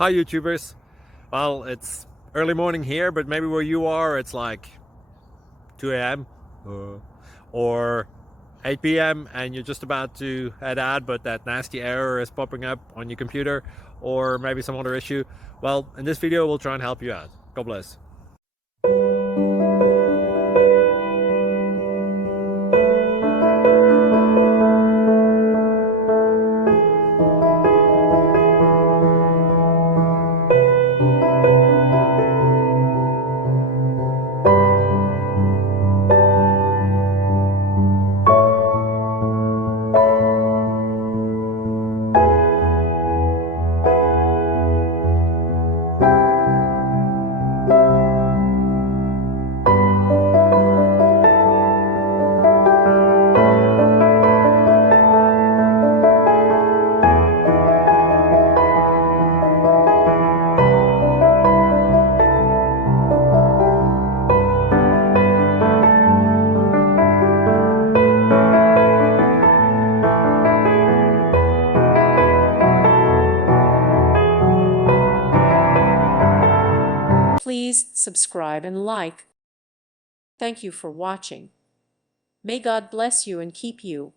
Hi YouTubers. Well, it's early morning here, but maybe where you are it's like 2 a.m. or 8 p.m. and you're just about to head out, but that nasty error is popping up on your computer, or maybe some other issue. Well, in this video we'll try and help you out. God bless. Please subscribe and like. Thank you for watching. May God bless you and keep you.